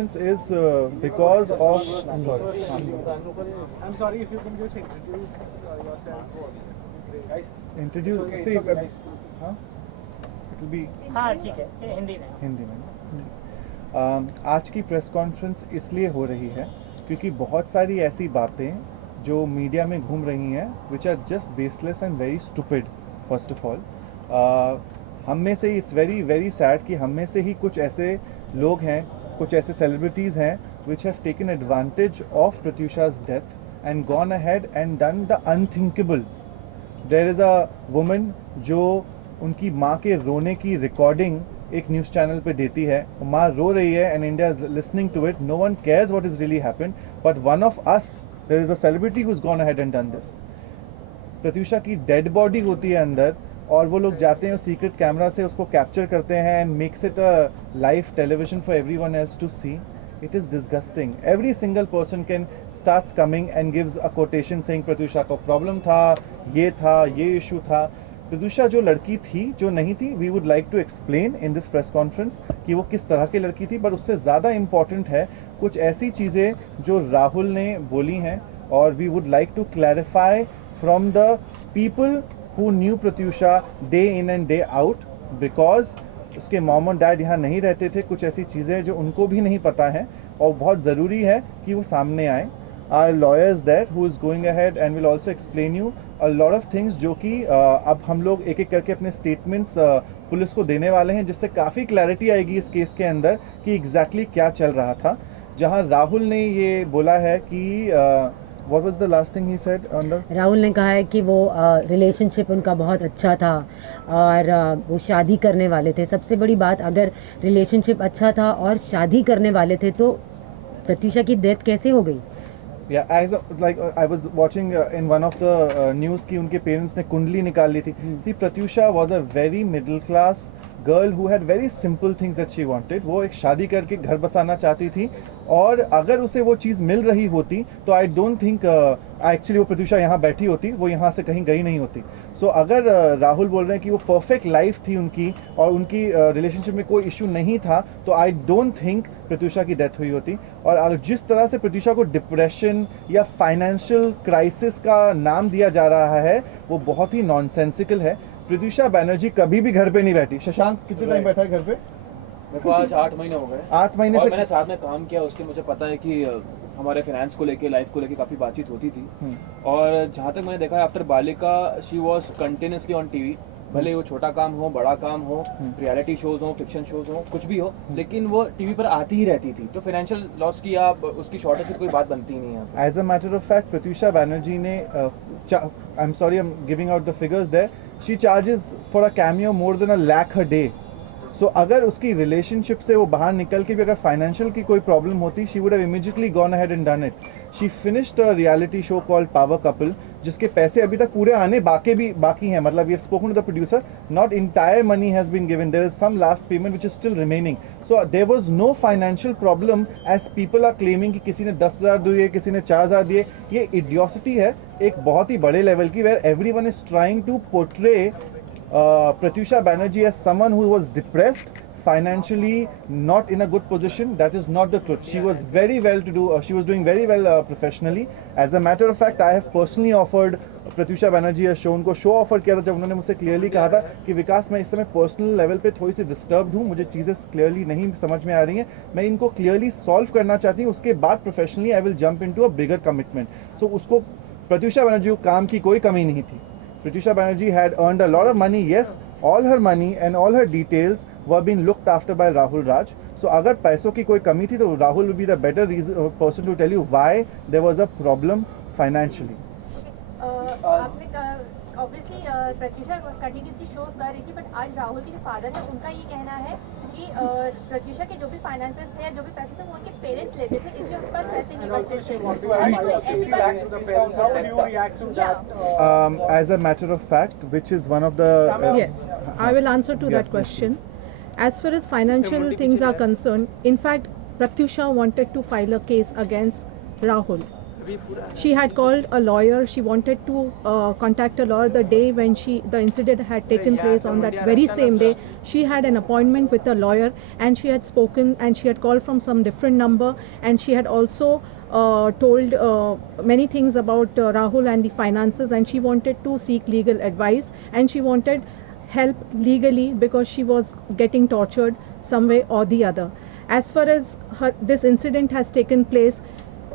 conference is because of. I'm sorry if you can just introduce yourself. Introduce. See, huh? It will be हाँ ठीक है हिंदी में हिंदी में आज की प्रेस कॉन्फ्रेंस इसलिए हो रही है क्योंकि बहुत सारी ऐसी बातें जो मीडिया में घूम रही हैं which are just baseless and very stupid. First of all हम में से इट्स वेरी वेरी सैड कि हम में से ही कुछ ऐसे लोग हैं, कुछ ऐसे सेलिब्रिटीज़ हैं which have taken advantage of Pratyusha's death and gone ahead and done the unthinkable. There is a woman जो उनकी माँ के रोने की रिकॉर्डिंग एक न्यूज़ चैनल पे देती है. माँ रो रही है and India is listening to it. No one cares what is really happened, but one of us there is a celebrity who is gone ahead and done this. Pratyusha की dead body होती है अंदर और वो लोग जाते हैं सीक्रेट कैमरा से उसको कैप्चर करते हैं and makes it a live television for everyone else to see. It is disgusting. Every single person can starts coming and gives a quotation saying Pratyusha का प्रॉब्लम था, ये इशू था. प्रत्यूषा जो लड़की थी, जो नहीं थी, we would like to explain in this press conference कि वो किस तरह की लड़की थी. पर उससे ज़्यादा इम्पॉर्टेंट है कुछ ऐसी चीज़ें जो राहुल ने बोली हैं और we would like to clarify from the people who knew Pratyusha day in and day out because उसके मॉम और डैड यहाँ नहीं रहते थे. कुछ ऐसी चीज़ें जो उनको भी नहीं पता है और बहुत ज़रूरी है कि वो सामने आए. Our lawyers there who is going ahead and will also explain you a lot of things जो कि अब हम लोग एक एक करके अपने स्टेटमेंट्स पुलिस को देने वाले हैं जिससे काफ़ी क्लैरिटी आएगी इस केस के अंदर कि एग्जैक्टली क्या चल रहा था. जहाँ राहुल ने ये बोला है कि What was the last thing he said on the? Rahul ने कहा है कि वो रिलेशनशिप उनका बहुत अच्छा था और वो शादी करने वाले थे. सबसे बड़ी बात, अगर रिलेशनशिप अच्छा था और शादी करने वाले थे तो प्रत्यूषा की डेथ कैसे हो गई? Yeah, as like I was watching in one of the news कि उनके पेरेंट्स ने कुंडली निकाल ली थी. See, Pratyusha was a very middle class girl who had very simple things that she wanted. वो एक शादी करके घर बसाना चाहती थी और अगर उसे वो चीज़ मिल रही होती तो आई डोंट थिंक एक्चुअली वो प्रत्यूषा यहाँ बैठी होती, वो यहाँ से कहीं गई नहीं होती. सो अगर राहुल बोल रहे हैं कि वो परफेक्ट लाइफ थी उनकी और उनकी रिलेशनशिप में कोई इशू नहीं था तो आई डोंट थिंक प्रत्यूषा की डेथ हुई होती. और अगर जिस तरह से प्रत्यूषा को डिप्रेशन या फाइनेंशियल क्राइसिस का नाम दिया जा रहा है वो बहुत ही नॉनसेंसिकल है. प्रत्यूषा बनर्जी कभी भी घर पे नहीं बैठी. शशांक कितने टाइम बैठा है घर पे? मेरे को आज 8 महीने हो गए. 8 महीने और से मैंने साथ में काम किया. उसके मुझे पता है कि हमारे फाइनेंस को लेके, लाइफ को लेके काफ़ी बातचीत होती थी. और जहाँ तक मैंने देखा है आफ्टर बालिका she was continuously on TV. भले वो छोटा काम हो, बड़ा काम हो, रियलिटी शोज हो, फिक्शन शोज हो, कुछ भी हो, लेकिन वो टीवी पर आती ही रहती थी. तो फाइनेंशियल लॉस की या उसकी शॉर्टेज की कोई बात बनती ही नहीं है. As a matter of fact Pratyusha Banerjee ने I am sorry I am giving out the figures there, she charges for a cameo more than $1 lakh a day. So अगर उसकी रिलेशनशिप से वो बाहर निकल के भी अगर फाइनेंशियल की कोई प्रॉब्लम होती she would have immediately gone ahead and done it. She finished a reality show called Power Couple जिसके पैसे अभी तक पूरे आने बाकी हैं. मतलब we have spoken to the producer, not entire money has been given, there is some last payment which is still remaining. So there was no financial problem as people are claiming कि किसी ने 10,000 दिए, किसी ने 4,000 दिए. ये इडियोसिटी है एक बहुत ही बड़े लेवल की where everyone is trying to portray Pratyusha Banerjee as someone who was depressed, financially not in a good position. That is not the truth. She was very well to do. She was doing very well professionally. As a matter of fact, I have personally offered Pratyusha Banerjee a show. उनको show offer किया था जब उन्होंने मुझसे clearly कहा था कि विकास मैं इस समय पर्सनल लेवल पे थोड़ी सी डिस्टर्ब्ड हूँ, मुझे चीज़ें क्लियरली नहीं समझ में आ रही हैं, मैं इनको क्लियरली सॉल्व करना चाहती हूँ, उसके बाद professionally I will jump into a bigger commitment. So उसको प्रत्यूषा बनर्जी को काम की कोई कमी नहीं थी. Pratyusha Banerjee had earned a lot of money. Yes, all her money and all her details were being looked after by Rahul Raj. So अगर पैसों की कोई कमी थी तो Rahul will be the better person to tell you why there was a problem financially. आपने obviously Pratyusha continuously shows कर रही थी, बट आज राहुल के जो फादर है उनका ये कहना है कि प्रत्यूषा के जो भी फाइनेंसेस थे या जो भी पैसे थे वो उनके पेरेंट्स लेते थे, इसलिए उनके पास पैसे नहीं बचते. As a matter of fact, which is one of the yes, I will answer to that question. As far as financial things are concerned, in fact, Pratyusha wanted to file a case against Rahul. she had called a lawyer. She wanted to contact a lawyer the day when the incident had taken place. On that very same day, she had an appointment with a lawyer, and she had spoken, and she had called from some different number, and she had also told many things about Rahul and the finances, and she wanted to seek legal advice, and she wanted help legally because she was getting tortured some way or the other. As far as this incident has taken place,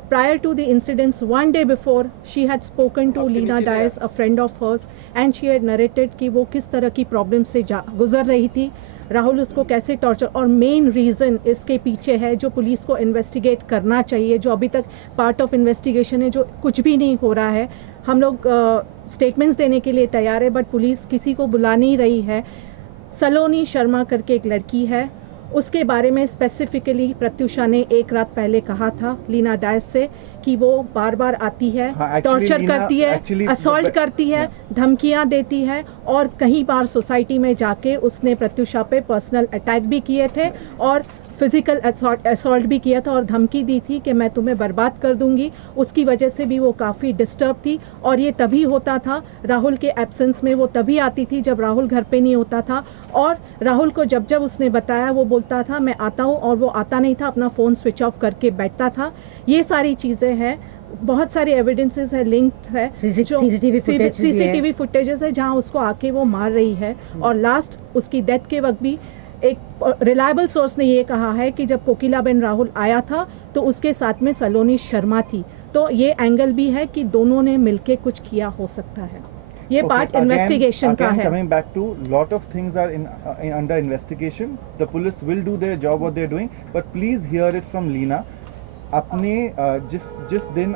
prior to the incidents, one day before, she had spoken to Leena Dias, a friend of hers, and she had narrated कि वो किस तरह की problem से गुजर रही थी, राहुल उसको कैसे टॉर्चर, और मेन रीज़न इसके पीछे है जो पुलिस को इन्वेस्टिगेट करना चाहिए, जो अभी तक पार्ट ऑफ इन्वेस्टिगेशन है, जो कुछ भी नहीं हो रहा है. हम लोग स्टेटमेंट्स देने के लिए तैयार है, बट पुलिस किसी को बुला नहीं रही है. सलोनी शर्मा करके एक लड़की है, उसके बारे में स्पेसिफिकली प्रत्युषा ने एक रात पहले कहा था लीना डायस से कि वो बार बार आती है, टॉर्चर करती है, असॉल्ट करती है, धमकियां देती है, और कई बार सोसाइटी में जाके उसने प्रत्युषा पे पर्सनल अटैक भी किए थे और फिजिकल असॉल्ट भी किया था और धमकी दी थी कि मैं तुम्हें बर्बाद कर दूंगी. उसकी वजह से भी वो काफ़ी डिस्टर्ब थी, और ये तभी होता था राहुल के एब्सेंस में. वो तभी आती थी जब राहुल घर पे नहीं होता था, और राहुल को जब जब उसने बताया वो बोलता था मैं आता हूँ, और वो आता नहीं था, अपना फ़ोन स्विच ऑफ करके बैठता था. ये सारी चीज़ें हैं, बहुत सारे एविडेंसेस है, लिंक्ड है, सीसीटीवी फुटेजेस है जहाँ उसको आके वो मार रही है. और लास्ट उसकी डेथ के वक्त भी एक रिलायबल सोर्स ने ये कहा है कि जब कोकिलाबेन राहुल आया था तो उसके साथ में सलोनी शर्मा थी. तो ये एंगल भी है कि दोनों ने मिलके कुछ किया हो सकता है. ये पार्ट इन्वेस्टिगेशन का है. Coming back to lot of things are in under investigation. The police will do their job what they're doing, but please hear it from Leena. अपने जिस दिन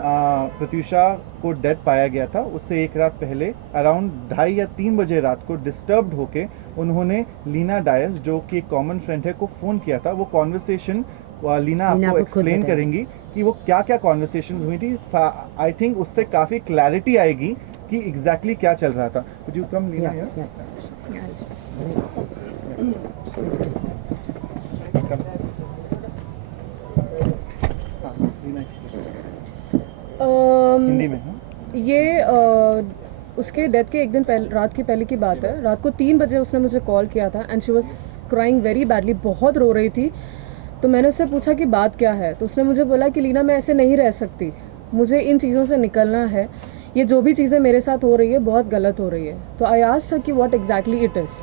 प्रत्युषा को डेड पाया गया था उससे एक रात पहले अराउंड 2:30 या 3 बजे रात को डिस्टर्ब्ड होके उन्होंने लीना डायस जो कि एक कॉमन फ्रेंड है को फ़ोन किया था. वो कॉन्वर्सेशन लीना आपको एक्सप्लेन करेंगी कि वो क्या क्या कॉन्वर्सेशंस हुई थी. आई थिंक उससे काफ़ी क्लैरिटी आएगी कि एग्जैक्टली क्या चल रहा था. Would you come, Leena, here? Hindi में ये उसके डेथ के एक दिन पहले, रात की पहले की बात है. रात को 3 बजे उसने मुझे कॉल किया था and she was crying very badly, बहुत रो रही थी. तो मैंने उससे पूछा कि बात क्या है, तो उसने मुझे बोला कि लीना मैं ऐसे नहीं रह सकती, मुझे इन चीज़ों से निकलना है, ये जो भी चीज़ें मेरे साथ हो रही है बहुत गलत हो रही है. तो आई आस्क्ड हर कि what exactly it is.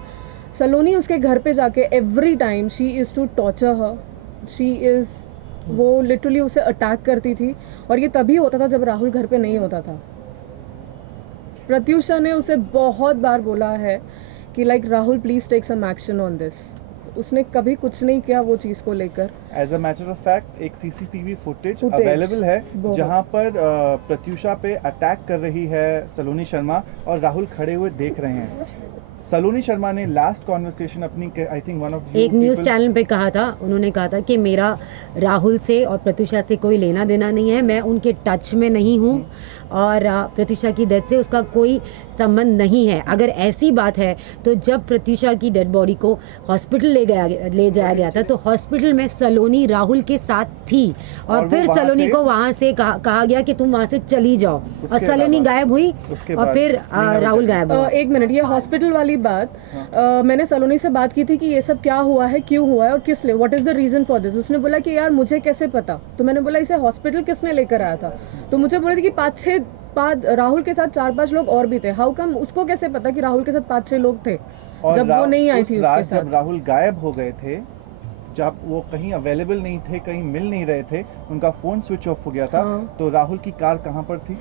Saloni उसके घर पे जाके every time she is to torture her, she is, वो लिटरली उसे अटैक करती थी, और ये तभी होता था जब राहुल घर पे नहीं होता था. प्रत्युषा ने उसे बहुत बार बोला है कि like Rahul please take some action on this. उसने कभी कुछ नहीं किया वो चीज़ को लेकर. As a matter of fact एक सीसीटीवी फुटेज अवेलेबल है जहां पर प्रत्युषा पे अटैक कर रही है सलोनी शर्मा और राहुल खड़े हुए देख रहे हैं. सलोनी शर्मा ने लास्ट कॉन्वर्सेशन अपनी आई थिंक वन ऑफ एक न्यूज़ चैनल पे कहा था, उन्होंने कहा था कि मेरा राहुल से और प्रत्युषा से कोई लेना देना नहीं है, मैं उनके टच में नहीं हूँ, और प्रत्युषा की डेथ से उसका कोई संबंध नहीं है. अगर ऐसी बात है तो जब प्रत्युषा की डेड बॉडी को हॉस्पिटल ले जाया गया था तो हॉस्पिटल में सलोनी राहुल के साथ थी, और फिर सलोनी को वहाँ से कहा गया कि तुम वहाँ से चली जाओ, और सलोनी गायब हुई और फिर राहुल गायब हुआ. एक मिनट, ये हॉस्पिटल वाली बात मैंने सलोनी से बात की थी कि ये सब क्या हुआ है, क्यों हुआ है और किस लिए, what is the reason for this. उसने बोला कि यार मुझे कैसे पता. तो मैंने बोला इसे हॉस्पिटल किसने लेकर आया था. तो मुझे बोले थे कि 5-6 राहुल के साथ 4-5 लोग और भी थे. हाउ कम उसको कैसे पता कि राहुल के साथ 5-6 लोग थे जब वो नहीं आई थी उसके साथ. जब राहुल गायब हो गए थे, जब वो कहीं अवेलेबल नहीं थे, कहीं मिल नहीं रहे थे, उनका फोन स्विच ऑफ हो गया था. तो राहुल की कार कहाँ पर थी?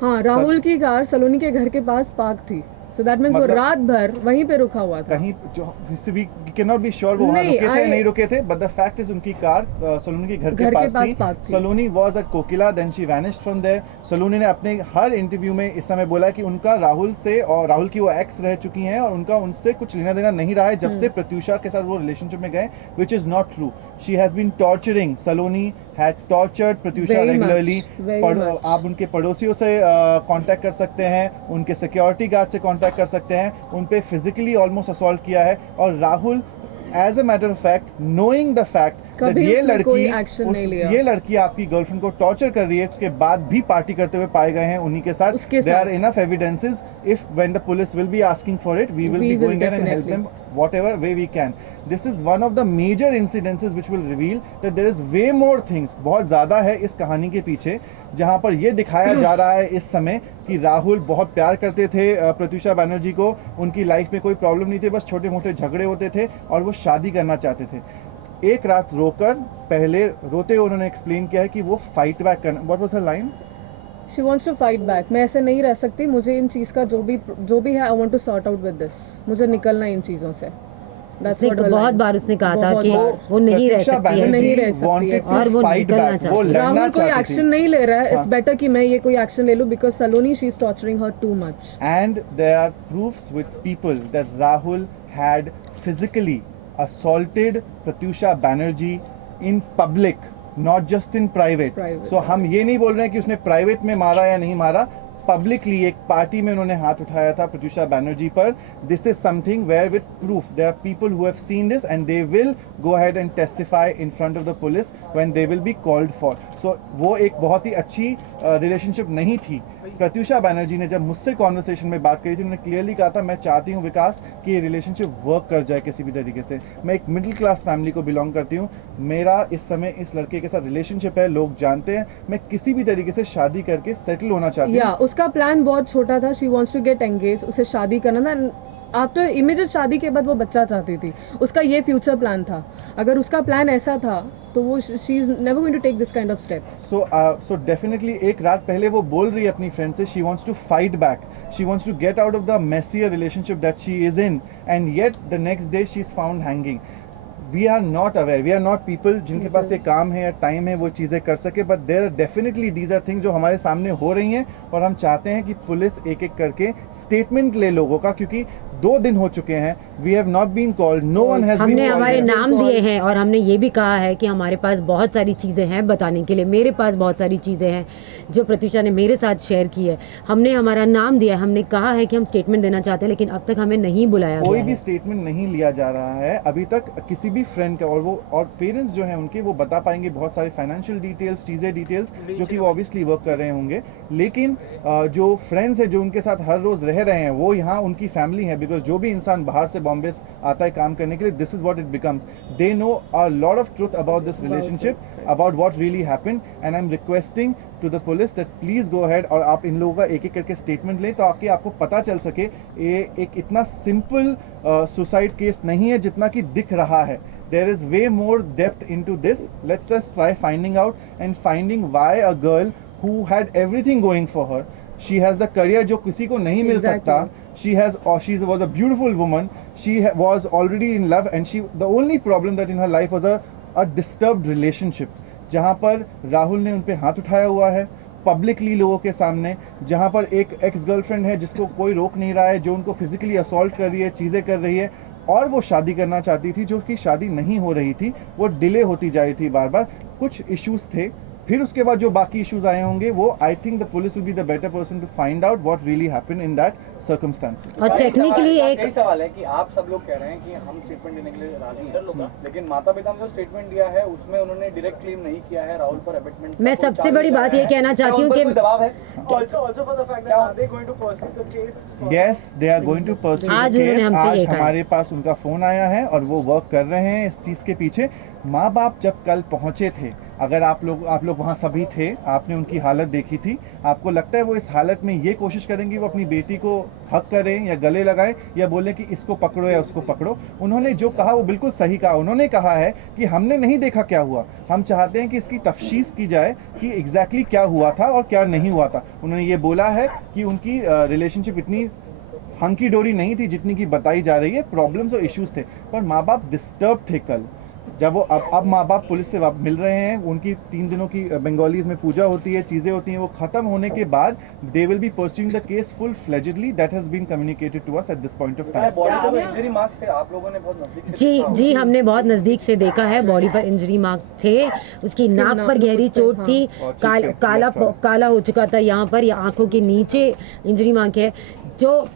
हाँ, राहुल की कार सलोनी के घर के पास पार्क थी. So that means वो रात भर वहीं पे रुका हुआ था. कहीं जो we cannot be sure वो वहाँ रुके थे नहीं रुके थे, but the fact is उनकी कार सलोनी के घर के पास थी. सलोनी was at Kokila, then she vanished from there. सलोनी ने अपने हर इंटरव्यू में इस समय बोला कि उनका राहुल से, और राहुल की वो एक्स रह चुकी हैं और उनका उनसे कुछ लेना देना नहीं रहा है जब से प्रत्युषा के साथ वो रिलेशनशिप में गए, which is not true. She has been torturing. Saloni had tortured Pratyusha regularly. आप उनके पड़ोसियों से कांटेक्ट कर सकते हैं, उनके सिक्योरिटी गार्ड से कांटेक्ट कर सकते हैं, उन पे फिजिकली ऑलमोस्ट असॉल्ट किया है. और Rahul as a matter of fact, knowing the fact that कभी ये उसने कोई लड़की action नहीं लिया। ये लड़की आपकी गर्लफ्रेंड को टॉर्चर कर रही है, उसके बाद भी पार्टी करते हुए पाए गए हैं उन्हीं के साथ, उसके देयर आर साथ। Enough evidences, if when the police will be asking for it, we will We be will going in and help definitely. Them whatever way we can. This is one of the major incidences which will reveal that there is way more things, बहुत ज़्यादा है इस कहानी के पीछे, जहाँ पर ये दिखाया जा रहा है इस समय कि राहुल बहुत प्यार करते थे प्रत्यूषा बैनर्जी को, उनकी लाइफ में कोई प्रॉब्लम नहीं थी, बस छोटे मोटे झगड़े होते थे और वो शादी करना चाहते थे। एक रात रोकर पहले रोते हुए उन्होंने एक्सप्लेन किया है कि वो फाइट बैक करना, what was her line? She wants to fight back. मैं ऐसे नहीं रह सकती, मुझे इन चीज़ का जो भी है I want to sort out with this, मुझे निकलना है इन चीज़ों से। That's उसने what her बहुत line- बार उसने कहा था बहुत कि बार। वो नहीं रह प्रत्यूषा सकती है, बैनर्जी नहीं रह सकती wanted है। to और वो fight निकलना back, चाहती वो है। लड़ना राहुल कोई चाहती एक्शन थी। नहीं ले रहा है, इट्स हाँ। बेटर कि मैं ये कोई एक्शन ले लूं because Saloni she is torturing her too much. And there are proofs with people that Rahul had physically assaulted Pratyusha Banerjee in public, not just in private. So हम ये नहीं बोल रहे हैं कि उसने प्राइवेट में मारा या नहीं मारा, पब्लिकली एक पार्टी में उन्होंने हाथ उठाया था प्रत्यूषा बैनर्जी पर। This is something where with proof there are people who have seen this and they will go ahead and testify in front of the police when they will be called for. So वो एक बहुत ही अच्छी relationship नहीं थी। प्रत्यूषा बैनर्जी ने जब मुझसे conversation में बात करी थी, उन्होंने क्लियरली कहा था, मैं चाहती हूँ विकास कि ये रिलेशनशिप वर्क कर जाए किसी भी तरीके से। मैं एक मिडिल क्लास फैमिली को बिलोंग करती हूँ, मेरा इस समय इस लड़के के साथ रिलेशनशिप है, लोग जानते हैं, मैं किसी भी तरीके से शादी करके सेटल होना चाहती या हूँ। उसका प्लान बहुत छोटा था, she wants to get engage, उसे शादी करना था। आफ्टर इमीडिएट शादी के बाद वो बच्चा चाहती थी, उसका ये फ्यूचर प्लान था। अगर उसका प्लान ऐसा था तो वो she is never going to take this kind of step. So definitely एक रात पहले वो बोल रही है अपनी फ्रेंड से, she wants to fight back, she wants to get out of the messier relationship that she is in, and yet the next day she is found hanging. We are not aware, we are not people जिनके पास ये काम है या time है वो चीज़ें कर सके, but there are definitely these are things जो हमारे सामने हो रही हैं और हम चाहते हैं कि पुलिस एक एक करके स्टेटमेंट ले लोगों का, क्योंकि 2 दिन हो चुके हैं, we have not been called, no one has been हमने called हमारे here. नाम दिए हैं और हमने ये भी कहा है कि हमारे पास बहुत सारी चीज़ें हैं बताने के लिए। मेरे पास बहुत सारी चीज़ें हैं जो प्रत्यूषा ने मेरे साथ शेयर की है। हमने हमारा नाम दिया है, हमने कहा है कि हम स्टेटमेंट देना चाहते हैं, लेकिन अब तक हमें नहीं बुलाया कोई गया भी है। स्टेटमेंट नहीं लिया जा रहा है अभी तक किसी भी फ्रेंड का, और पेरेंट्स जो हैं उनके वो बता पाएंगे बहुत सारे फाइनेंशियल डिटेल्स, चीज़ें डिटेल्स जो कि वो ऑब्वियसली वर्क कर रहे होंगे, लेकिन जो फ्रेंड्स है जो उनके साथ हर रोज रह रहे हैं वो यहाँ उनकी फैमिली है। बिकॉज जो भी इंसान बाहर से बॉम्बे आता है काम करने के लिए, this is what it becomes, they know a lot of truth about this relationship, about what really happened, and I am requesting to the police that please go ahead और आप इन लोगों का एक एक करके स्टेटमेंट लें, तो आपको पता चल सके ये एक इतना सिंपल सुसाइड केस नहीं है जितना कि दिख रहा है। There is way more depth into this. Let's just try finding out and finding why a girl who had everything going for her, she has the career जो किसी को नहीं मिल सकता, she was a beautiful woman, she was already in love, and the only problem that in her life was a disturbed relationship, जहाँ पर राहुल ने उन पे हाथ उठाया हुआ है पब्लिकली लोगों के सामने, जहाँ पर एक एक्स गर्लफ्रेंड है जिसको कोई रोक नहीं रहा है, जो उनको फिजिकली असॉल्ट कर रही है, चीज़ें कर रही है, और वो शादी करना चाहती थी, जो कि शादी नहीं हो रही थी, वो डिले होती जा रही थी बार बार, कुछ इश्यूज थे। फिर उसके बाद जो बाकी इश्यूज आए होंगे वो I think the police will be the better person to find out what really happened in that circumstances. और टेक्निकली एक यही सवाल है कि आप सब लोग कह रहे हैं कि हम स्टेटमेंट देने के लिए राजी हैं, लेकिन माता पिता ने जो स्टेटमेंट दिया है उसमें उन्होंने डायरेक्ट क्लेम नहीं किया है राहुल पर अबेटमेंट। मैं सबसे बड़ी बात ये कहना चाहती हूँ कि दबाव है also for the fact that are they going to pursue the case? Yes, they are going to pursue the आज उन्होंने case. हमसे आज ये कहा। हमारे पास उनका फोन आया है और वो वर्क कर रहे हैं इस चीज के पीछे। माँ बाप जब कल पहुंचे थे, अगर आप लोग वहाँ सभी थे, आपने उनकी हालत देखी थी, आपको लगता है वो इस हालत में ये कोशिश करेंगे वो अपनी बेटी को हक करें या गले लगाएं या बोलें कि इसको पकड़ो या उसको पकड़ो? उन्होंने जो कहा वो बिल्कुल सही कहा। उन्होंने कहा है कि हमने नहीं देखा क्या हुआ, हम चाहते हैं कि इसकी तफ्शीश की जाए कि एग्जैक्टली क्या हुआ था और क्या नहीं हुआ था। उन्होंने ये बोला है कि उनकी रिलेशनशिप इतनी हंकी डोरी नहीं थी जितनी की बताई जा रही है, प्रॉब्लम्स और इश्यूज थे, पर माँ बाप डिस्टर्ब थे कल जब वो अब माँ बाप पुलिस से मिल रहे हैं। उनकी 3 दिनों की बंगालीज में पूजा होती है, चीज़ें होती हैं, वो खत्म होने के बाद they will be pursuing the case full fledgedly. That has been communicated to us at this point of time. Body पे इंजरी मार्क्स थे, आप लोगों ने बहुत नजदीक से जी हमने बहुत नज़दीक से देखा है, बॉडी पर इंजरी मार्क थे, उसकी नाक पर गहरी चोट थी, काला हो चुका था यहाँ पर, या आंखों के नीचे इंजरी मार्क है। जो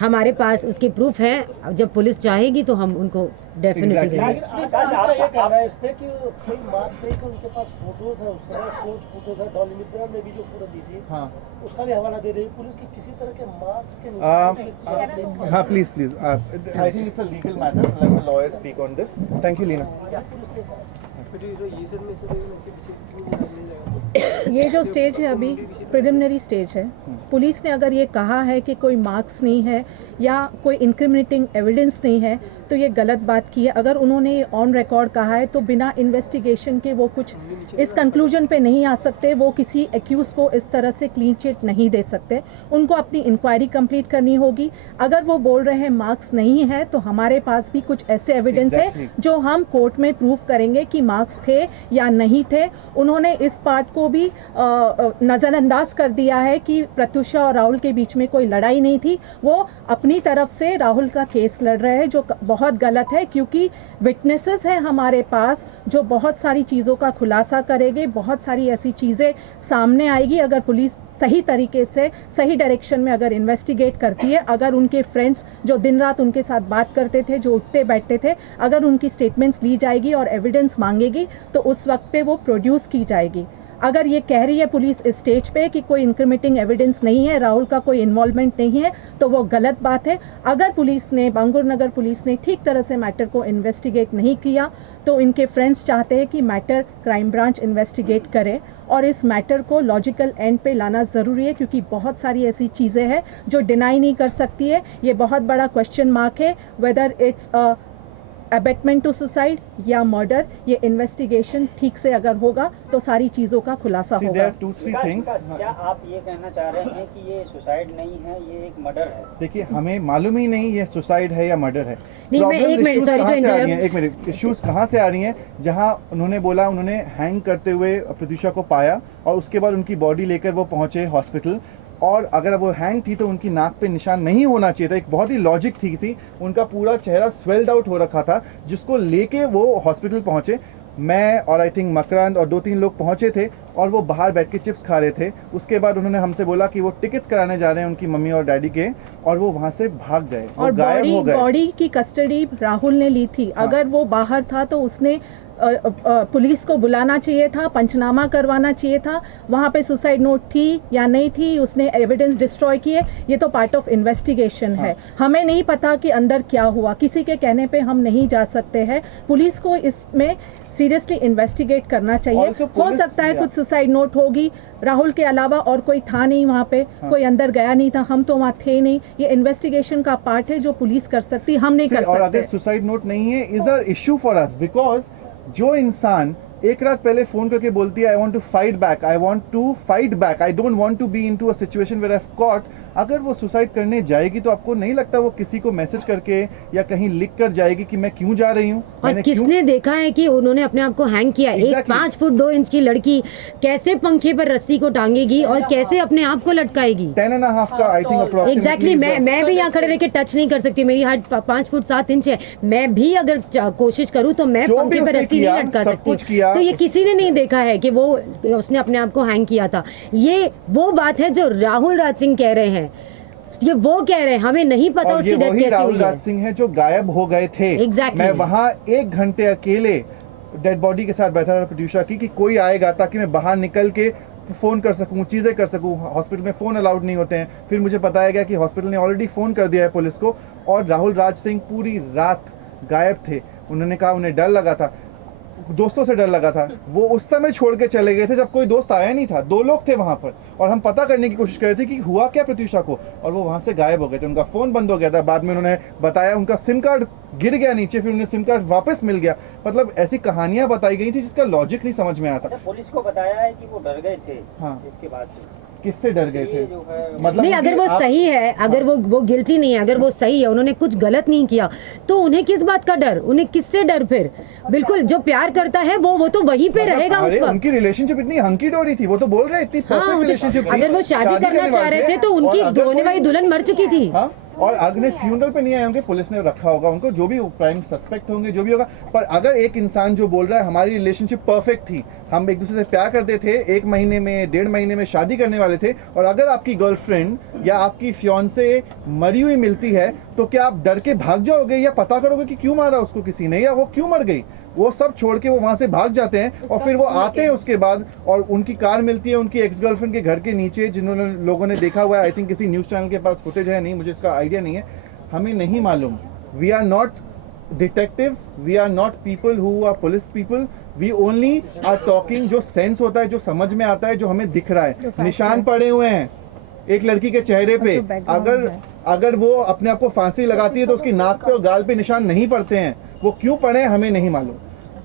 हमारे पास उसके प्रूफ है, जब पुलिस चाहेगी तो हम उनको डेफिनेटली Exactly. देंगे। आकाश आपका ये कहना है इस पे कि कोई मार्क्स नहीं कि उनके पास फोटोज है, उस समय फोटोज है, डॉली लिब्रा ने भी जो फोटो दी थी हाँ उसका भी हवाला दे रही है पुलिस की किसी तरह के मार्क्स के नीचे हाँ please I think it's a legal matter, let the lawyer speak on this. Thank you Leena. ये जो स्टेज है अभी प्रिलिमिनरी स्टेज है। पुलिस ने अगर ये कहा है कि कोई मार्क्स नहीं है या कोई इंक्रिमिनेटिंग एविडेंस नहीं है तो ये गलत बात की है। अगर उन्होंने ऑन रिकॉर्ड कहा है तो बिना इन्वेस्टिगेशन के वो कुछ इस कंक्लूजन पे नहीं आ सकते, वो किसी एक्यूज को इस तरह से क्लीन चिट नहीं दे सकते। उनको अपनी इंक्वायरी कंप्लीट करनी होगी। अगर वो बोल रहे हैं मार्क्स नहीं है तो हमारे पास भी कुछ ऐसे एविडेंस है जो हम कोर्ट में प्रूफ करेंगे कि मार्क्स थे या नहीं थे। उन्होंने इस पार्ट को भी नज़रअंदाज कर दिया है कि प्रत्युषा और राहुल के बीच में कोई लड़ाई नहीं थी। वो अपनी तरफ से राहुल का केस लड़ रहे हैं जो बहुत गलत है, क्योंकि विटनेसेस हैं हमारे पास जो बहुत सारी चीज़ों का खुलासा करेंगे। बहुत सारी ऐसी चीज़ें सामने आएगी अगर पुलिस सही तरीके से सही डायरेक्शन में अगर इन्वेस्टिगेट करती है। अगर उनके फ्रेंड्स जो दिन रात उनके साथ बात करते थे, जो उठते बैठते थे, अगर उनकी स्टेटमेंट्स ली जाएगी और एविडेंस मांगेगी तो उस वक्त पे वो प्रोड्यूस की जाएगी। अगर ये कह रही है पुलिस इस स्टेज पे कि कोई इंक्रिमिनेटिंग एविडेंस नहीं है, राहुल का कोई इन्वॉल्वमेंट नहीं है, तो वो गलत बात है। अगर पुलिस ने, बांगुर नगर पुलिस ने ठीक तरह से मैटर को इन्वेस्टिगेट नहीं किया तो इनके फ्रेंड्स चाहते हैं कि मैटर क्राइम ब्रांच इन्वेस्टिगेट करे और इस मैटर को लॉजिकल एंड पे लाना ज़रूरी है, क्योंकि बहुत सारी ऐसी चीज़ें हैं जो डिनाई नहीं कर सकती है। ये बहुत बड़ा क्वेश्चन मार्क है whether it's abetment to suicide या मर्डर। ये इन्वेस्टिगेशन ठीक से अगर होगा तो सारी चीज़ों का खुलासा See, होगा। there are 2-3 things. क्या आप ये कहना चाह रहे हैं कि ये सुसाइड नहीं है, ये एक मर्डर है? देखिए हमें मालूम ही नहीं ये सुसाइड है या मर्डर है। नहीं, मैं एक मिनट, sorry to interrupt. एक मिनट, इश्यूज कहाँ से आ रही हैं? जहाँ उन्होंने बोला उन्होंने हैंग करते हुए प्रत्युषा को पाया और उसके बाद उनकी बॉडी लेकर वो पहुंचे हॉस्पिटल, और अगर वो हैंग थी तो उनकी नाक पे निशान नहीं होना चाहिए था। एक बहुत ही लॉजिक ठीक थी। उनका पूरा चेहरा स्वेल्ड आउट हो रखा था, जिसको लेके वो हॉस्पिटल पहुंचे। मैं और आई थिंक मकरांद और 2-3 लोग पहुंचे थे और वो बाहर बैठ के चिप्स खा रहे थे। उसके बाद उन्होंने हमसे बोला कि वो टिकट्स कराने जा रहे हैं उनकी मम्मी और डैडी के, और वो वहां से भाग गए और गायब हो गए। बॉडी की कस्टडी राहुल ने ली थी। अगर वो बाहर था तो उसने पुलिस को बुलाना चाहिए था, पंचनामा करवाना चाहिए था, वहाँ पे सुसाइड नोट थी या नहीं थी, उसने एविडेंस डिस्ट्रॉय किए। ये तो पार्ट ऑफ इन्वेस्टिगेशन है। हमें नहीं पता कि अंदर क्या हुआ, किसी के कहने पे हम नहीं जा सकते हैं। पुलिस को इसमें सीरियसली इन्वेस्टिगेट करना चाहिए। Also, हो पुलिस- सकता है कुछ सुसाइड नोट होगी, राहुल के अलावा और कोई था नहीं वहाँ पे, कोई अंदर गया नहीं था, हम तो वहाँ थे नहीं। ये इन्वेस्टिगेशन का पार्ट है जो पुलिस कर सकती, हम नहीं कर और अगर सकते। सुसाइड नोट नहीं है is a issue for us, because जो इंसान एक रात पहले फोन करके बोलती है I want to fight back, I want to fight back, I don't want to be into a situation where I have caught, अगर वो सुसाइड करने जाएगी तो आपको नहीं लगता वो किसी को मैसेज करके या कहीं लिख कर जाएगी कि मैं क्यों जा रही हूँ? और किसने देखा है कि उन्होंने अपने आप को हैंग किया? एक Exactly. 5 फुट 2 इंच की लड़की कैसे पंखे पर रस्सी को टांगेगी और कैसे अपने आप को लटकाएगी? 10.5 का आई थिंक अप्रोक्सीमेटली। एग्जैक्टली मैं भी यहाँ खड़े रह के टच नहीं कर सकती। मेरी हाइट 5 फुट 7 इंच है। मैं भी अगर कोशिश करूँ तो मैं जो भी पंखे पर उसने रस्सी किया, नहीं लटका सब कुछ सकती। किया। तो ये किसी ने नहीं देखा है कि वो उसने अपने आप को हैंग किया था। ये वो बात है जो राहुल राज सिंह कह रहे हैं, ये वो कह रहे हैं, हमें नहीं पता और उसकी ये डेथ वही कैसे राहुल हुई है। राज सिंह है जो गायब हो गए थे। Exactly. मैं वहां 1 घंटे अकेले डेड बॉडी के साथ बैठा रहा प्रत्युषा की कि कोई आएगा ताकि मैं बाहर निकल के फोन कर सकूं, चीजें कर सकूं। हॉस्पिटल में फोन अलाउड नहीं होते हैं। फिर मुझे बताया गया कि हॉस्पिटल ने ऑलरेडी फोन कर दिया है पुलिस को, और राहुल राज सिंह पूरी रात गायब थे। उन्होंने कहा उन्हें डर लगा था, दोस्तों से डर लगा था। वो उस समय छोड़ के चले गए थे जब कोई दोस्त आया नहीं था। 2 लोग थे वहां पर और हम पता करने की कोशिश कर रहे थे कि हुआ क्या प्रत्युषा को, और वो वहां से गायब हो गए थे। उनका फोन बंद हो गया था। बाद में उन्होंने बताया उनका सिम कार्ड गिर गया नीचे, फिर उन्हें सिम कार्ड वापस मिल गया। मतलब ऐसी कहानियां बताई गई थी जिसका लॉजिक नहीं समझ में आता। पुलिस को बताया है कि वो डर गए थे। हाँ। इसके बाद से किससे डर गए थे? ये जो है मतलब नहीं, अगर वो सही है, अगर वो गिल्टी नहीं है, अगर वो सही है, उन्होंने कुछ गलत नहीं किया, तो उन्हें किस बात का डर? उन्हें किससे डर? फिर बिल्कुल जो प्यार करता है वो तो वहीं पे रहेगा उस वक्त। उनकी रिलेशनशिप इतनी हंकी डोरी थी, वो तो बोल रहे इतनी हाँ, परफेक्ट तो रिलेशनशिप थी। अगर वो शादी करना चाह रहे थे तो उनकी होने वाली दुल्हन मर चुकी थी। हाँ? और अगले फ्यूनरल पे नहीं आए होंगे, पुलिस ने रखा होगा उनको, जो भी प्राइम सस्पेक्ट होंगे, जो भी होगा। पर अगर एक इंसान जो बोल रहा है हमारी रिलेशनशिप परफेक्ट थी, हम एक दूसरे से प्यार करते थे, 1 महीने में 1.5 महीने में शादी करने वाले थे, और अगर आपकी गर्लफ्रेंड या आपकी फियांसे मरी हुई मिलती है, तो क्या आप डर के भाग जाओगे या पता करोगे कि क्यों मारा उसको किसी ने या वो क्यों मर गई? वो सब छोड़ के वो वहां से भाग जाते हैं और फिर वो आते हैं उसके बाद, और उनकी कार मिलती है उनकी एक्स गर्लफ्रेंड के घर के नीचे, जिन्होंने लोगों ने देखा हुआ है। आई थिंक किसी न्यूज़ चैनल के पास फुटेज है, नहीं मुझे इसका आइडिया नहीं है, हमें नहीं मालूम। We are not detectives, we are not people who are police people, we only are talking जो सेंस होता है, जो समझ में आता है, जो हमें दिख रहा है। निशान पड़े हुए हैं एक लड़की के चेहरे पे, अगर वो अपने आप को फांसी लगाती है तो उसकी नाक पे और गाल पे निशान नहीं पड़ते हैं, वो क्यों पड़े हमें नहीं मालूम।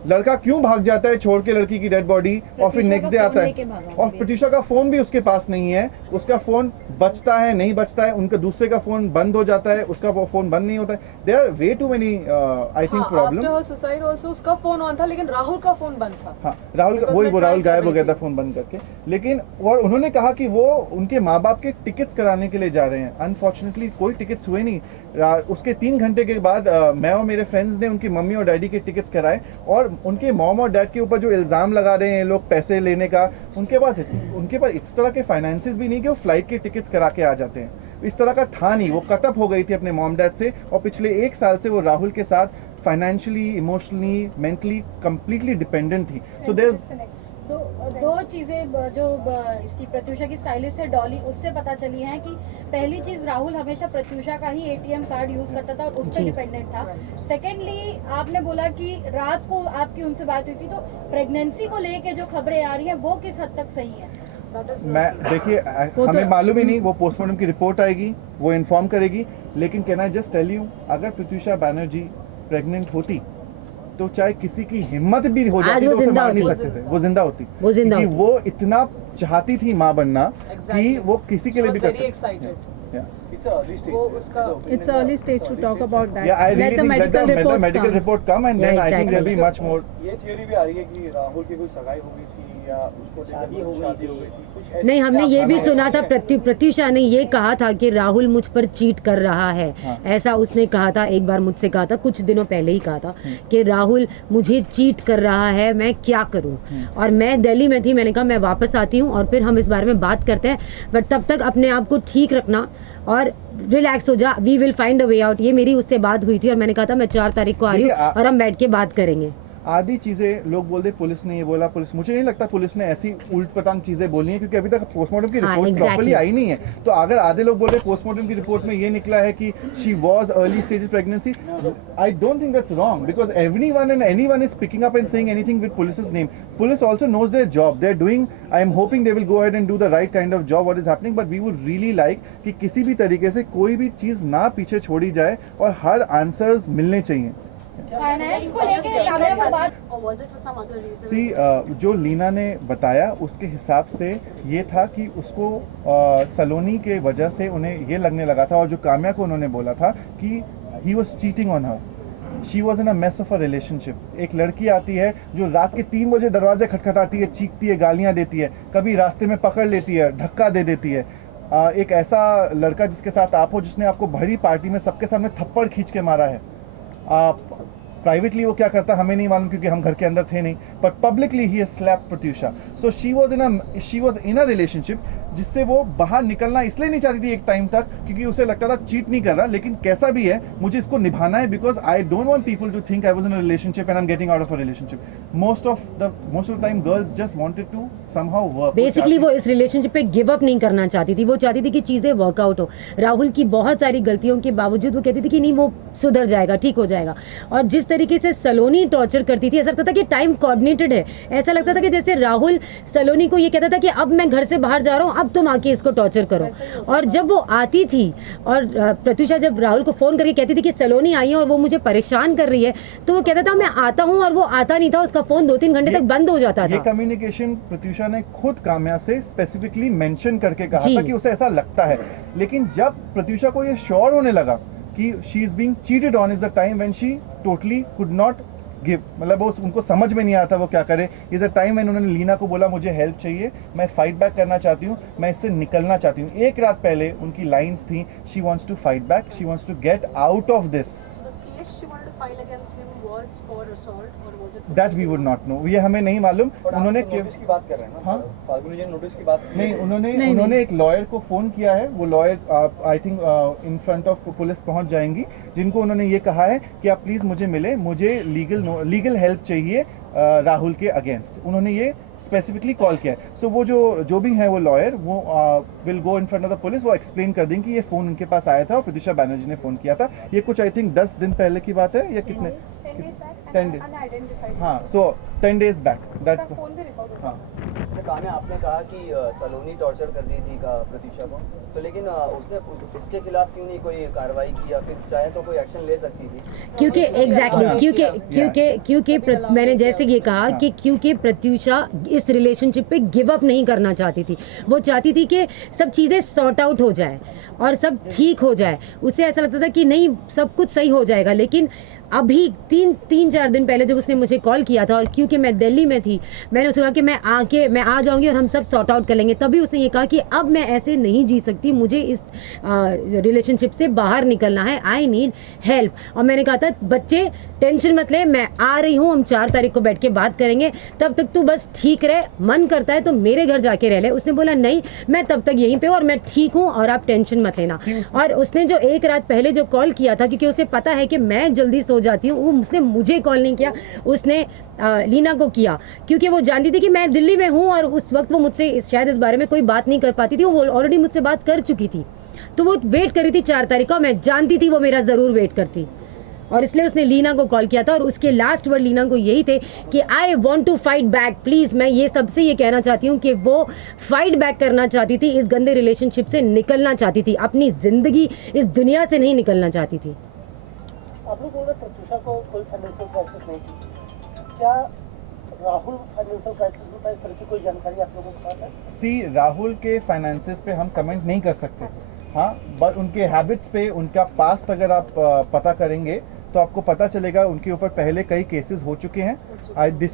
लड़का क्यों भाग जाता है छोड़ के लड़की की डेड बॉडी, और फिर नेक्स्ट डे आता है, और प्रत्यूषा का फोन भी उसके पास नहीं है, उसका फोन बचता है नहीं बचता है, उनका दूसरे का फोन बंद हो जाता है, उसका वो फोन बंद नहीं होता है। There are way too many I think problems. After suicide also उसका फोन ऑन था लेकिन राहुल का फोन बंद था। हाँ, राहुल का वो राहुल गायब हो गया था फोन बंद करके। लेकिन और उन्होंने कहा कि वो उनके माँ बाप के टिकट्स कराने के लिए जा रहे हैं। अनफॉर्चुनेटली कोई टिकट्स हुए नहीं। उसके 3 घंटे के बाद मैं और मेरे फ्रेंड्स ने उनकी मम्मी और डैडी के टिकट्स कराए, और उनके मॉम और डैड के ऊपर जो इल्ज़ाम लगा रहे हैं लोग पैसे लेने का, उनके पास इस तरह के फाइनेंसेस भी नहीं कि वो फ्लाइट के टिकट्स करा के आ जाते हैं। इस तरह का था नहीं, वो कट अप हो गई थी अपने मॉम डैड से, और पिछले 1 साल से वो राहुल के साथ financially, emotionally, mentally completely dependent थी। सो देयर इज दो चीजें जो इसकी प्रत्यूषा की स्टाइलिस्ट है डॉली, उससे पता चली हैं कि पहली चीज राहुल हमेशा प्रत्यूषा का ही एटीएम कार्ड यूज करता था और उस पर डिपेंडेंट था। सेकेंडली आपने बोला कि रात को आपकी उनसे बात हुई थी, तो प्रेगनेंसी को लेके जो खबरें आ रही हैं वो किस हद तक सही है? मैं देखिए हमें मालूम ही नहीं, वो पोस्टमार्टम की रिपोर्ट आएगी, वो इन्फॉर्म करेगी। लेकिन can I just tell you, अगर प्रत्यूषा बैनर्जी प्रेग्नेंट होती तो चाहे किसी की हिम्मत भी हो जाती तो उसे मार नहीं सकते थे, वो जिंदा होती, क्योंकि वो इतना चाहती थी माँ बनना कि वो किसी के लिए भी कर सकती। It's early stage to talk about that. Yeah, I really Let the think medical let the reports medical come. report come and then Yeah, I think there'll be exactly. much more. ये theory भी आ रही है कि राहुल की कोई सगाई हो गई थी या उसको शादी हो गई थी, कुछ ऐसी नहीं, हमने ये भी बातें सुना था, प्रत्यूषा ने ये कहा था कि राहुल मुझ पर चीट कर रहा है। ऐसा उसने कहा था, एक बार मुझसे कहा था, कुछ दिनों पहले ही कहा था कि राहुल मुझे चीट कर रहा है, मैं क्या करूं। और मैं दिल्ली में थी, मैंने कहा मैं वापस आती हूं और फिर हम इस बारे में बात करते हैं, बट तब तक अपने आप को ठीक रखना और रिलैक्स हो जा, we will find a way out. ये मेरी उससे बात हुई थी और मैंने कहा था मैं 4 तारीख को आ रही हूँ और हम बैठ के बात करेंगे। आधी चीजें लोग बोलते पुलिस ने ये बोला, पुलिस, मुझे नहीं लगता पुलिस ने ऐसी उल्ट पटांग चीजें बोली हैं, क्योंकि अभी तक पोस्टमार्टम की रिपोर्ट प्रॉपर्ली आई नहीं है। तो अगर आधे लोग बोल रहे पोस्टमार्टम की रिपोर्ट में ये निकला है कि she was early stage pregnancy, I don't think that's wrong, because everyone and anyone is picking up and saying anything with police's name. Police also knows their job. They're doing, I am hoping they will go ahead and do the right kind of job what is happening, but we would really like कि किसी भी तरीके से कोई भी चीज ना पीछे छोड़ी जाए और हर आंसर्स मिलने चाहिए। फाइनेंस को लेके क्या है वो बात? सी जो लीना ने बताया उसके हिसाब से ये था कि उसको सलोनी के वजह से उन्हें ये लगने लगा था, और जो काम्या को उन्होंने बोला था कि he was cheating on her, she was in a mess of a relationship. एक लड़की आती है जो रात के 3 बजे दरवाजे खटखटाती है, चीखती है, गालियाँ देती है, कभी रास्ते में पकड़ लेती है, धक्का दे देती है। एक ऐसा लड़का जिसके साथ आप हो, जिसने आपको भरी पार्टी में सबके सामने थप्पड़ खींच के मारा है, प्राइवेटली वो क्या करता हमें नहीं मालूम क्योंकि हम घर के अंदर थे नहीं, but publicly he has slapped Pratyusha. So she was in a relationship जिससे वो बाहर निकलना इसलिए नहीं चाहती थी एक टाइम तक, क्योंकि उसे लगता था चीट नहीं कर रहा, लेकिन कैसा भी है मुझे इसको निभाना है, because I don't want people to think I was in a relationship and I am getting out of a relationship. Most of the time girls just wanted to somehow work. Basically वो इस relationship पे give up नहीं करना चाहती थी, वो चाहती थी कि चीजें वर्कआउट हो। राहुल की बहुत सारी गलतियों के बावजूद वो कहती थी कि नहीं वो सुधर जाएगा, ठीक हो जाएगा। और जिस तरीके से सलोनी टॉर्चर करती थी, ऐसा लगता था कि टाइम कोऑर्डिनेटेड है। ऐसा लगता था कि जैसे राहुल सलोनी को ये कहता था कि अब मैं घर से बाहर जा रहा हूँ, अब तुम आके इसको टॉर्चर करो। और जब वो आती थी और प्रत्यूषा जब राहुल को फोन करके कहती थी कि सलोनी आई है और वो मुझे परेशान कर रही है, तो वो कहता था मैं आता हूँ, और वो आता नहीं था, उसका फोन 2-3 घंटे तक बंद हो जाता था। ये कम्युनिकेशन प्रत्यूषा ने खुद काम्या से स्पेसिफिकली मेंशन करके कहा था कि उसे ऐसा लगता है। लेकिन जब प्रत्यूषा को ये श्योर होने लगा कि she is being cheated on, is the time when she totally could not give, मतलब वो उनको समझ में नहीं आता वो क्या करे. इज अ टाइम व्हेन उन्होंने लीना को बोला मुझे हेल्प चाहिए, मैं फाइट बैक करना चाहती हूँ, मैं इससे निकलना चाहती हूँ. एक रात पहले उनकी लाइंस थी, she wants to fight back, she wants to get out of this. That we would not know, ये हमें नहीं मालूम. उन्होंने नोटिस की बात कर रहे हैं ना, हाँ? फाल्गुनी जी नोटिस की बात नहीं, उन्होंने एक लॉयर को फोन किया है. वो lawyer I think in front of police पहुंच जाएंगी, जिनको उन्होंने ये कहा है कि आप प्लीज मुझे मिले, मुझे लीगल हेल्प चाहिए राहुल के अगेंस्ट. उन्होंने ये स्पेसिफिकली कॉल किया है. सो वो जो भी है वो लॉयर, वो will go in front of the police, वो एक्सप्लेन कर देंगे कि ये फोन उनके पास आया था और प्रत्युषा बैनर्जी ने फोन किया था. ये कुछ आई थिंक 10 दिन पहले की बात है या कितने 10 डेज, हाँ. सो 10 days बैक दैट. हाँ, कान्हा, आपने कहा कि सलोनी टॉर्चर कर दी थी प्रत्युषा को, तो लेकिन उसने उसके खिलाफ क्यों नहीं कोई कार्रवाई की, या फिर चाहे तो कोई एक्शन ले सकती थी? क्योंकि क्योंकि मैंने जैसे ये कहा कि क्योंकि प्रत्युषा इस रिलेशनशिप पे गिव अप नहीं करना चाहती थी. वो चाहती थी कि सब चीज़ें सॉर्ट आउट हो जाए और सब ठीक हो जाए. उसे ऐसा लगता था कि नहीं, सब कुछ सही हो जाएगा. लेकिन अभी 3-4 दिन पहले जब उसने मुझे कॉल किया था, और क्योंकि मैं दिल्ली में थी, मैंने उसे कहा कि मैं आ जाऊंगी और हम सब सॉर्ट आउट कर लेंगे. तभी उसने ये कहा कि अब मैं ऐसे नहीं जी सकती, मुझे इस रिलेशनशिप से बाहर निकलना है, आई नीड हेल्प. और मैंने कहा था बच्चे टेंशन मत ले, मैं आ रही हूँ, हम 4 तारीख को बैठ के बात करेंगे, तब तक तू बस ठीक रहे, मन करता है तो मेरे घर जाके रह ले. उसने बोला नहीं, मैं तब तक यहीं पे और मैं ठीक हूँ और आप टेंशन मत लेना. और उसने जो एक रात पहले जो कॉल किया था, क्योंकि उसे पता है कि मैं जल्दी सो जाती हूँ, उसने मुझे कॉल नहीं किया, उसने लीना को किया, क्योंकि वो जानती थी कि मैं दिल्ली में हूँ और उस वक्त वो मुझसे शायद इस बारे में कोई बात नहीं कर पाती थी. वो ऑलरेडी मुझसे बात कर चुकी थी, तो वो वेट कर रही थी 4 तारीख को. मैं जानती थी वो मेरा ज़रूर वेट करती, और इसलिए उसने लीना को कॉल किया था. और उसके लास्ट वर्ड लीना को यही थे कि I want to fight back. Please, मैं ये सबसे ये कहना चाहती हूँ कि वो फाइट बैक करना चाहती थी, इस गंदे रिलेशनशिप से निकलना चाहती थी, अपनी ज़िंदगी इस दुनिया से नहीं निकलना चाहती थी. आप लोग बोल रहे प्रत्युषा को कोई फाइनेंशियल क्राइसिस नहीं थी, क्या राहुल फाइनेंशियल क्राइसिस में था? इस तरह की कोई जानकारी आप लोगों के पास है? सी, राहुल के फाइनेंसेस पे हम कमेंट नहीं कर सकते, हाँ, बट उनके हैबिट्स पे, उनका पास्ट अगर आप पता करेंगे तो आपको पता चलेगा उनके ऊपर पहले कई केसेस हो चुके हैं.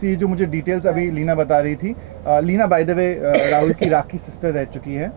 ये जो मुझे डिटेल्स अभी लीना बता रही थी, Leena by the way Rahul की राखी सिस्टर रह चुकी है.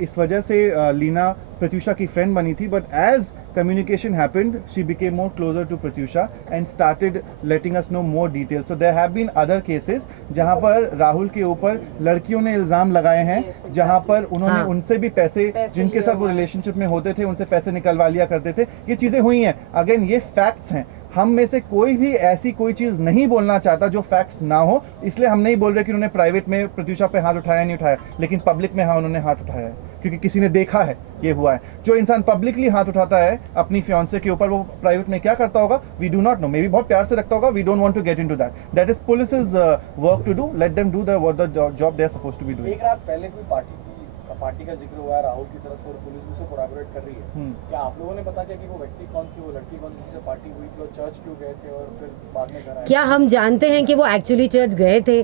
इस वजह से लीना प्रत्युषा की फ्रेंड बनी थी, but as communication happened, she became more closer to Pratyusha and started letting us know more details. So there have been other cases जहाँ पर राहुल के ऊपर लड़कियों ने इल्ज़ाम लगाए हैं, जहाँ पर उन्होंने उनसे भी पैसे जिनके साथ वो रिलेशनशिप में होते थे, उनसे पैसे निकलवा लिया करते थे. ये चीज़ें हुई हैं. अगेन, ये फैक्ट्स हैं. हम में से कोई भी ऐसी कोई चीज़ नहीं बोलना चाहता जो फैक्ट्स ना हो, इसलिए हम नहीं बोल रहे कि उन्होंने प्राइवेट में प्रत्युषा पे हाथ उठाया नहीं उठाया, लेकिन पब्लिक में हाँ उन्होंने हाथ उठाया है, क्योंकि किसी ने देखा है ये हुआ है. जो इंसान पब्लिकली हाथ उठाता है अपनी फियांसे के ऊपर, वो प्राइवेट में क्या करता होगा we do not know. Maybe बहुत प्यार से रखता होगा, we don't want to get into that. That is police's work to do. Let them do the job they are supposed to be doing. एक रात पहले कोई पार्टी का जिक्र हुआ है राहुल की तरफ से और पुलिस उसे कोलैबोरेट कर रही है. क्या आप लोगों ने पता किया कि वो व्यक्ति कौन थी, वो लड़की कौन थी, जिससे पार्टी हुई थी, और चर्च क्यों गए थे और फिर बाद में घर आए? क्या हम जानते हैं कि वो एक्चुअली चर्च गए थे?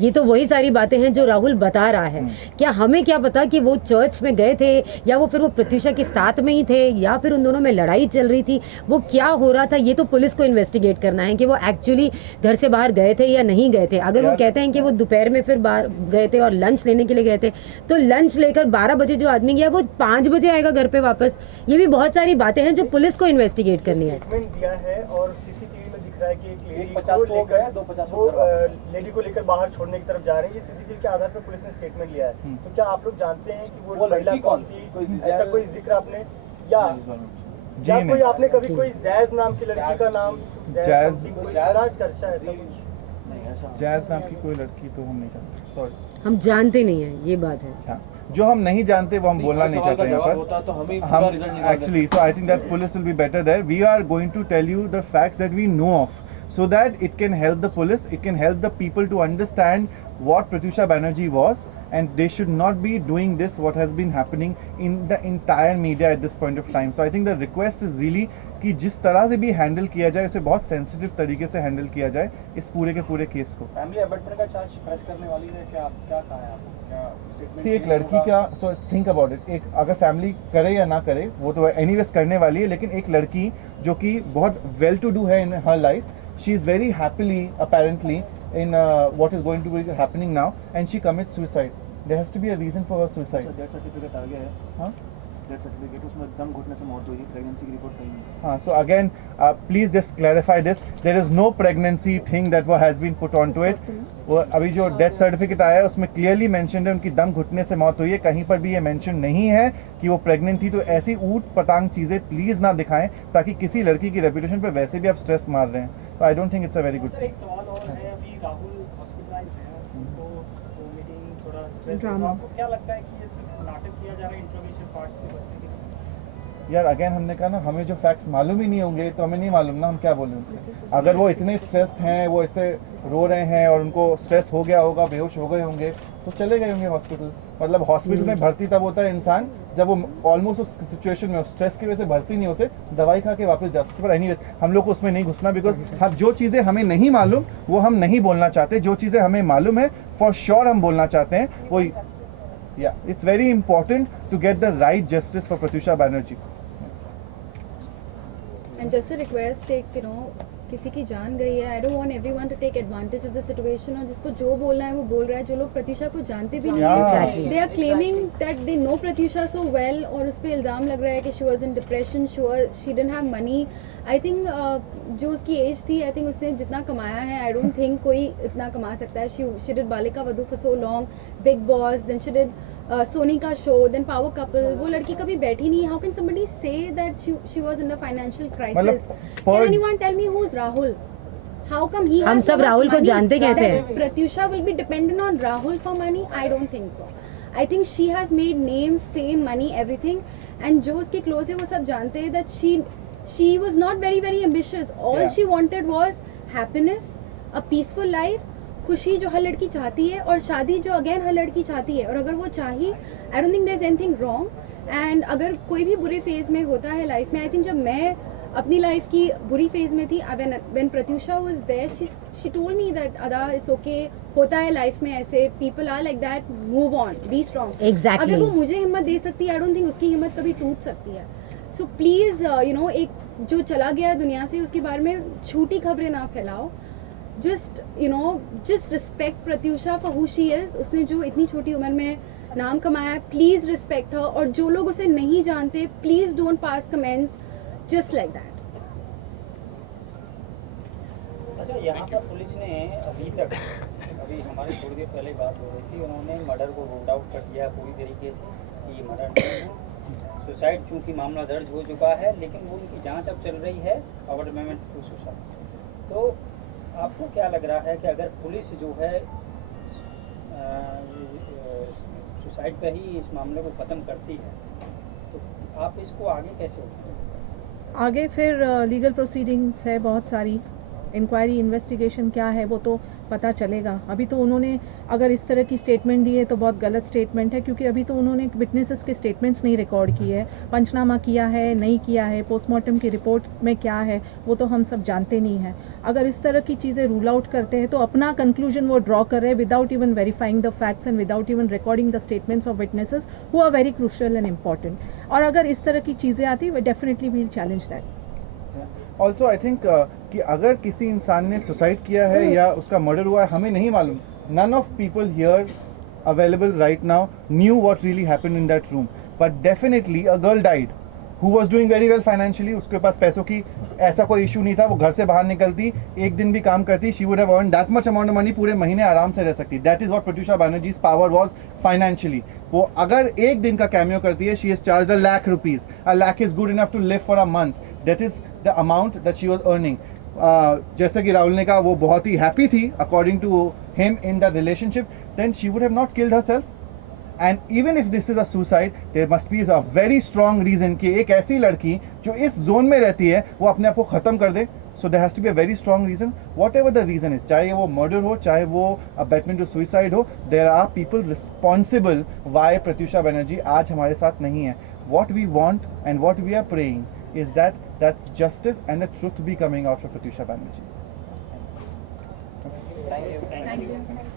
ये तो वही सारी बातें हैं जो राहुल बता रहा है. क्या हमें क्या पता कि वो चर्च में गए थे, या वो फिर वो प्रत्युषा के साथ में ही थे, या फिर उन दोनों में लड़ाई चल रही थी? वो क्या हो रहा था, ये तो पुलिस को इन्वेस्टिगेट करना है कि वो एक्चुअली घर से बाहर गए थे या नहीं गए थे. अगर वो कहते हैं कि वो दोपहर में फिर बाहर गए थे और लंच लेने के लिए गए थे, तो लंच लेकर 12 बजे जो आदमी गया वो 5 बजे आएगा घर पे वापस. ये भी बहुत सारी बातें हैं जो पुलिस को इन्वेस्टिगेट करनी है. स्टेटमेंट दिया है और सीसीटीवी में दिख रहा है कि एक लेडी 50 को गए, 250 को लेडी को लेकर बाहर छोड़ने की तरफ जा रही है. सीसीटीवी के आधार पर पुलिस ने स्टेटमेंट लिया है. तो क्या आप लोग जानते हैं कि वो महिला कौन थी? ऐसा कोई जिक्र आपने, या कोई आपने कभी कोई जैज नाम की लड़की का नाम, जैज चर्चा ऐसा कुछ? जैज नाम की कोई लड़की तो हम नहीं जानते, सॉरी, हम जानते नहीं है, ये बात है. हाँ, जो हम नहीं जानते वो हम बोलना नहीं चाहते यहाँ पर. हम actually, so I think that police will be better there. We are going to tell you the facts that we know of, so that it can help the police, it can help the people to understand what Pratyusha Banerjee was, and they should not be doing this, what has been happening in the entire media at this point of time. So I think the request is really कि जिस तरह से भी handle किया जाए, उसे बहुत sensitive तरीके से हैंडल किया जाए इस पूरे के पूरे केस को. फैमिली अबैंडनमेंट का चार्ज प्रेस करने वाली है, क्या कहा है आपको? सी, एक लड़की का, सो थिंक अबाउट इट, एक अगर फैमिली करे या ना करे वो तो एनीवेज करने वाली है, लेकिन एक लड़की जो कि बहुत वेल टू डू है in her life, she is very happily apparently in what is going to be happening now, and she commits suicide. There has to be a reason for her suicide. Death certificate आ गया है, हाँ death certificate उसमें दम घुटने से मौत हुई है, प्रेगनेंसी की रिपोर्ट कहीं नहीं। हाँ, so again, please just clarify this. There is no pregnancy thing that has been put onto it. वो अभी जो डेथ सर्टिफिकेट आया है उसमें क्लियरली मेंशन्ड है उनकी दम घुटने से मौत हुई है, कहीं पर भी ये मेंशन नहीं है कि वो प्रेग्नेंट थी। तो ऐसी ऊट पटांग चीज़ें प्लीज़ ना दिखाएं, ताकि किसी लड़की की रेपुटेशन पे वैसे भी आप स्ट्रेस मार रहे हैं। तो आई don't think it's a very good thing. एक सवाल और है, अभी राहुल हॉस्पिटलाइज हैं, उनको मीटिंग थोड़ा स्ट्रेस है, तो ड्रामा। आपको क्या लगता है कि ये सिर्फ नाटक किया जा रहा है इंट्रोगेशन पार्ट से बचने के लिए? यार अगेन हमने कहा ना, हमें जो फैक्ट्स मालूम ही नहीं होंगे तो हमें नहीं मालूम ना हम क्या बोलें उनसे। अगर वो इतने स्ट्रेस्ड हैं, वो इससे रो रहे हैं और उनको स्ट्रेस हो गया होगा, बेहोश हो गए होंगे, तो चले गए होंगे हॉस्पिटल। मतलब हॉस्पिटल में भर्ती तब होता है इंसान जब वो ऑलमोस्ट उस सिचुएशन में स्ट्रेस की वजह से भर्ती नहीं होते, दवाई खा के वापस जा सकते। पर एनीवेज हम लोग को उसमें नहीं घुसना, बिकॉज हम जो चीज़ें हमें नहीं मालूम वो हम नहीं बोलना चाहते, जो चीज़ें हमें मालूम है फॉर श्योर हम बोलना चाहते हैं। वो it's very important to get the right justice for Pratyusha Banerjee. And just a request, take किसी की जान गई है, I don't want everyone to take advantage of the situation, और जिसको जो बोलना है वो बोल रहा है। जो लोग प्रत्यूषा को जानते भी नहीं है, they are claiming that they know Pratyusha so well, और उस पर इल्ज़ाम लग रहा है कि she was in depression, she didn't have money. I think जो उसकी एज थी, आई थिंक उसने जितना कमाया है, आई डोंट थिंक कोई इतना कमा सकता है। She did Balika Vadhu for so long, Bigg Boss, then she did Sony का शो, देन पावर कपल। वो लड़की कभी बैठी नहीं। How can somebody say that she was in a financial crisis? Can anyone tell me who is Rahul? How come he हम सब राहुल को जानते कैसे हैं? Pratyusha will be dependent on Rahul for money? I don't think so. I think she has made name, fame, money, everything. And जो उसके close है वो सब जानते हैं that she was not very ambitious. All she wanted was happiness, a peaceful life, खुशी जो हर लड़की चाहती है, और शादी जो अगेन हर लड़की चाहती है। और अगर वो चाही, I don't think there's anything wrong. And अगर कोई भी बुरे फेज में होता है लाइफ में, आई थिंक जब मैं अपनी लाइफ की बुरी फेज में थी, when Pratyusha was there, she told me that Ada, it's okay, होता है लाइफ में ऐसे, people are like that, move on, be strong. Exactly. अगर वो मुझे हिम्मत दे सकती है, I don't think उसकी हिम्मत कभी टूट सकती है। So please, एक जो चला गया दुनिया से, उसके बारे में झूठी खबरें ना फैलाओ। just respect Pratyusha for who she is. उसने जो इतनी छोटी उम्र में नाम कमाया है, प्लीज रिस्पेक्ट हर। और जो लोग उसे नहीं जानते, please don't pass comments just like that. अच्छा, यहाँ पर पुलिस ने अभी हमारे थोड़ी देर पहले बात हो रही थी, उन्होंने मर्डर को रूल आउट कर दिया पूरी तरीके से कि ये मर्डर नहीं है। सुसाइड चूँकि मामला दर्ज हो चुका है, लेकिन वो उनकी जांच अब चल रही है, अवॉर्डमेंट टू सुसाइड। तो आपको क्या लग रहा है कि अगर पुलिस जो है सुसाइड पे ही इस मामले को ख़त्म करती है, तो आप इसको आगे कैसे उठाएंगे? आगे फिर लीगल प्रोसीडिंग्स है, बहुत सारी इंक्वायरी इन्वेस्टिगेशन क्या है वो तो पता चलेगा। अभी तो उन्होंने अगर इस तरह की स्टेटमेंट दी है तो बहुत गलत स्टेटमेंट है, क्योंकि अभी तो उन्होंने विटनेसेस के स्टेटमेंट्स नहीं रिकॉर्ड किए है, पंचनामा किया है नहीं किया है, पोस्टमार्टम की रिपोर्ट में क्या है वो तो हम सब जानते नहीं हैं। अगर इस तरह की चीज़ें रूल आउट करते हैं तो अपना कंक्लूजन वो ड्रॉ कर रहे हैं without even verifying the facts and without even recording the statements of witnesses who are very crucial and important. और अगर इस तरह की चीज़ें आती we definitely will challenge that. Also I think कि अगर किसी इंसान ने सुसाइड किया है या उसका मर्डर हुआ है, हमें नहीं मालूम। None of people here available right now knew what really happened in that room, but definitely a girl died who was doing very well financially. उसके पास पैसों की ऐसा कोई इशू नहीं था, वो घर से बाहर निकलती, एक दिन भी काम करती, she would have earn that much amount of money, पूरे महीने आराम से रह सकती। That is what Pratyusha Banerjee's power was financially. वो अगर एक दिन का कैमियो करती है, she is charge $1 lakh rupees. $1 lakh is good enough to live for a month. That is the amount that she was earning. जैसे कि राहुल ने कहा, वो बहुत ही हैप्पी थी according to him in the relationship, then she would have not killed herself. And even if this is a suicide, there must be a very strong reason कि एक ऐसी लड़की जो इस जोन में रहती है वो अपने आप को ख़त्म कर दे। So there has to be a very strong reason, whatever the reason is, चाहे वो murder हो, चाहे वो abetment to suicide हो, there are people responsible why Pratyusha Banerjee आज हमारे साथ नहीं है। What we want and what we are praying is that that's justice and the truth be coming out for Pratyusha Banerjee. Thank you. Thank you.